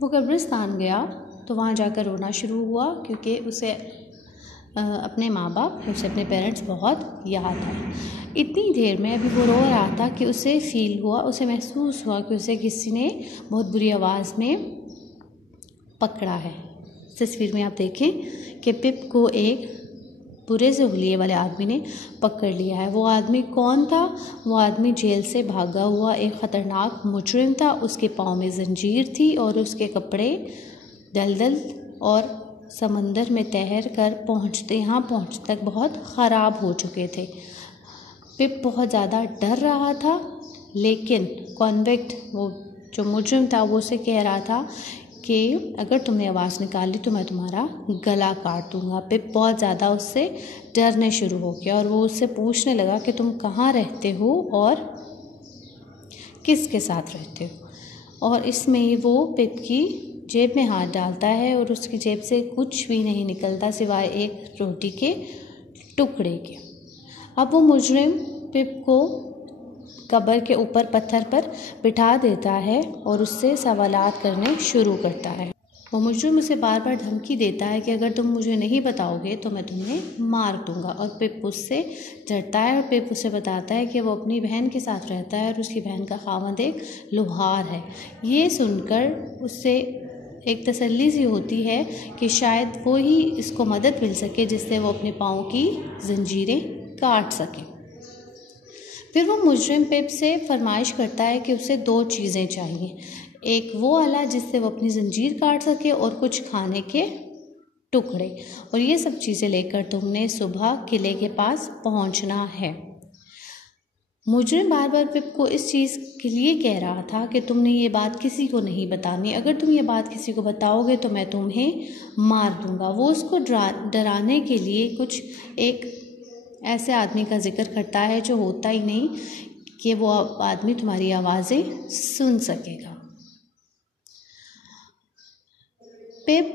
वो कब्रिस्तान गया तो वहाँ जाकर रोना शुरू हुआ, क्योंकि उसे अपने माँ बाप, उसे अपने पेरेंट्स बहुत याद आए। इतनी देर में अभी वो रो रहा था कि उसे फील हुआ, उसे महसूस हुआ कि उसे किसी ने बहुत बुरी आवाज़ में पकड़ा है। तस्वीर में आप देखें कि पिप को एक बुरे से हुलिये वाले आदमी ने पकड़ लिया है। वो आदमी कौन था? वो आदमी जेल से भागा हुआ एक ख़तरनाक मुजरिम था। उसके पाँव में ज़ंजीर थी और उसके कपड़े दलदल और समंदर में तैर कर यहाँ पहुँचते तक बहुत ख़राब हो चुके थे। पिप बहुत ज़्यादा डर रहा था, लेकिन कॉन्विक्ट, वो जो मुजरिम था, वो उसे कह रहा था कि अगर तुमने आवाज़ निकाली तो मैं तुम्हारा गला काट दूँगा। पिप बहुत ज़्यादा उससे डरने शुरू हो गया और वो उससे पूछने लगा कि तुम कहाँ रहते हो और किसके साथ रहते हो। और इसमें वो पिप की जेब में हाथ डालता है और उसकी जेब से कुछ भी नहीं निकलता सिवाय एक रोटी के टुकड़े के। अब वो मुजरिम पिप को कब्र के ऊपर पत्थर पर बिठा देता है और उससे सवालात करने शुरू करता है। वो मुजरिम उसे बार बार धमकी देता है कि अगर तुम मुझे नहीं बताओगे तो मैं तुम्हें मार दूंगा। और पिप उससे डरता है और पिप उसे बताता है कि वो अपनी बहन के साथ रहता है और उसकी बहन का खावंद एक लोहार है। ये सुनकर उससे एक तसल्ली सी होती है कि शायद वो ही इसको मदद मिल सके जिससे वो अपने पाँव की ज़ंजीरें काट सके। फिर वो मुजरिम पिप से फरमाइश करता है कि उसे 2 चीज़ें चाहिए, एक वो आला जिससे वो अपनी ज़ंजीर काट सके और कुछ खाने के टुकड़े, और ये सब चीज़ें लेकर तुमने सुबह किले के पास पहुंचना है। मुजरिम बार बार पिप को इस चीज़ के लिए कह रहा था कि तुमने ये बात किसी को नहीं बतानी, अगर तुम ये बात किसी को बताओगे तो मैं तुम्हें मार दूंगा। वो उसको डराने के लिए कुछ एक ऐसे आदमी का जिक्र करता है जो होता ही नहीं कि वो आदमी तुम्हारी आवाज़ें सुन सकेगा। पिप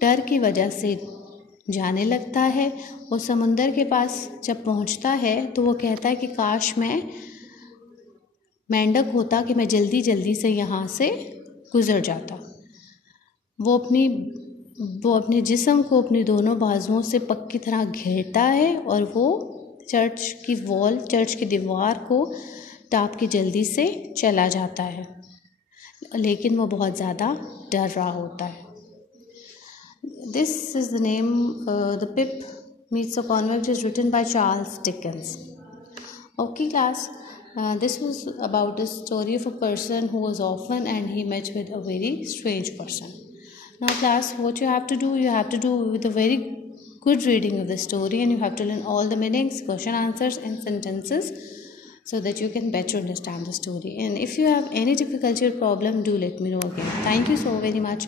डर की वजह से जाने लगता है और समुंदर के पास जब पहुंचता है तो वो कहता है कि काश मैं मेंढक होता कि मैं जल्दी जल्दी से यहाँ से गुज़र जाता। वो अपने जिस्म को अपनी दोनों बाजुओं से पक्की तरह घेरता है और वो चर्च की दीवार को टाप के जल्दी से चला जाता है, लेकिन वो बहुत ज़्यादा डर रहा होता है। This is the name, The Pip Meets a Convict is written by Charles Dickens. Okay class, this was about the story of a person who was orphan and he met with a very strange person. Now class, what you have to do with a very good reading of the story, and you have to learn all the meanings, question answers and sentences so that you can better understand the story. And if you have any difficulty or problem, do let me know again. Thank you so very much.